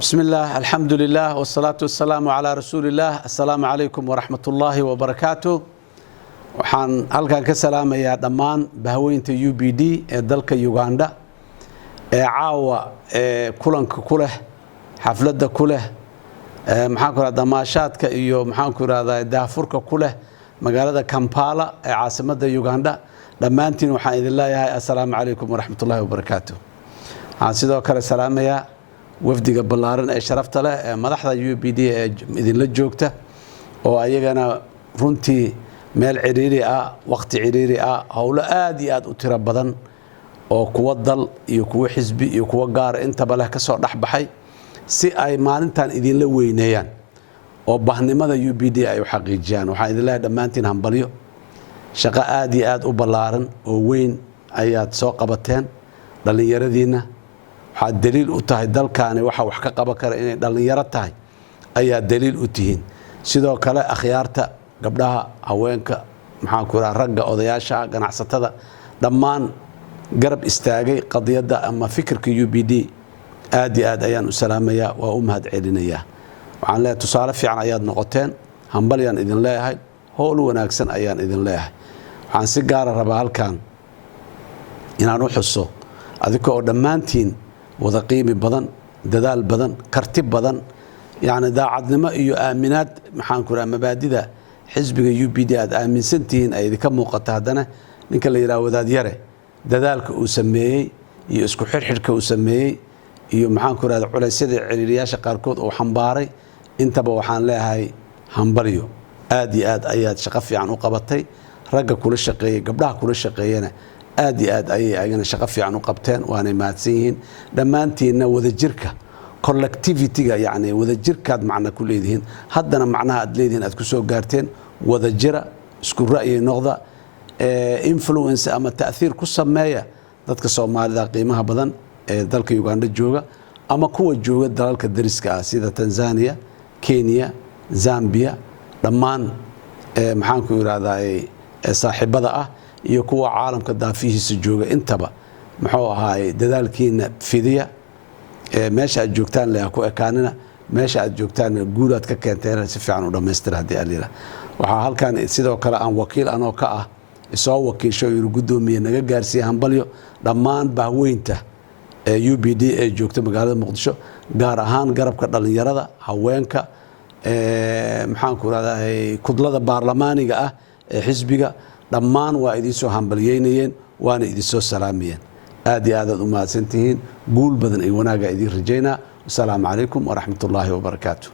بسم الله الحمد لله والصلاة والسلام على رسول الله السلام عليكم ورحمة الله وبركاته waxaan halkan ka salaamayaa dhammaan bahweynta UPD ee dalka Uganda ee caawa kulanka ku leh xafladda ku leh maxaan ku radaa damaashaadka iyo maxaan ku radaa daafurka ku leh magaalada Kampala ee caasimadda Uganda dhammaantiin waxaan idin leeyahay assalaamu calaykum waraxmatullaahi wabarakaatuh waxaan sidoo kale salaamayaa wafdiga ballaaran ee sharafta leh ee madaxda UPD ee idinla joogta oo ayagana runtii meel ciriiri ah waqti ciriiri ah hawlo aad iyo aad u tiro badan oo kuwa dal iyo kuwa xisbi iyo kuwa gaar intaba leh ka soo dhaxbaxay si ay maalintan idin la weyneeyaan oo bahnimada UPD ay u xaqiijiyaan waxaan idin leeyahay dhammaantiin hambalyo shaqo aad iyo aad u ballaaran oo weyn ayaad soo qabateen dhalinyaradiina waxaa daliil u tahay dalkaani waxa wax ka qaban kara inay dhalinyaro tahay ayaa daliil u tihiin sidoo kale akhyaarta gabdhaha haweenka maxaan ku raraa ragga odayaasha ganacsatada dhammaan garab istaagay qadiyada ama fikirka UPD aad iyo aad ayaan u salaamayaa waa u mahad celinayaa waxaan leeyahay tusaale fiican ayaad noqoteen hambalyaan idin leeyahay howl wanaagsan ayaan idin leeyahay waxaan si gaar ah rabaa halkan inaan u xuso adiga oo dhammaantiin wada qiimi badan dadaal badan karti badan yani daacadnimo iyo aaminaad maxaan ku raraa mabaadida xisbiga UPD aad aaminsantihiin ay idinka muuqata haddana ninka la yiraahdo wadaad yare dadaalka uu sameeyay iyo isku xirxirka uu sameeyay iyo maxaan ku raraa culaysyada ciriiriyaasha qaarkood oo xambaaray intaba waxaan leeyahay hambalyo aad iyo aad ayaad shaqo fiican u qabatay ragga kula shaqeeyay gabdhaha kula shaqeeyana aad iyo aad ayay ayagana shaqo fiican u qabteen waana mahadsan yihiin dhammaantiinna wadajirka collectivity-ga yani wadajirkaad macna ku leedihiin haddana macnaha aad leedihiin aad ku soo gaarteen wadajira isku ra'yi noqda influence ama ta'thiir ku sameeya dadka Soomaalida qiimaha badan ee dalka Uganda jooga ama kuwa jooga dalalka dariska ah sida Tanzania Kenya Zambia dhammaan maxaan ku yiraahdaa saaxiibada ah iyo kuwa caalamka daafihiisa jooga intaba muxuu ahaay dadaalkiina fidiya meesha aad joogtaan la ku ekaanina meesha aad joogtaan guulaad ka keenteen si fiican u dhameystir hadii alila waxa halkan sidoo kale aan wakiil anoo ka ah isoo wakiisho iyo gudoomiye naga gaarsiiyay hambalyo dhammaan bahweynta UPD ee joogta magaalada Muqdisho gaar ahaan garabka dhalinyarada haweenka maxaan ku raadahay kudlada baarlamaaniga ah ee xisbiga dhammaan waa idin soo hambalyeynayeen waana idin soo salaamayeen aad iyo aad u mahadsantihiin guul badan ay wanaaga idin rajaynaa assalaamu calaykum waraxmatullaahi wabarakaatuh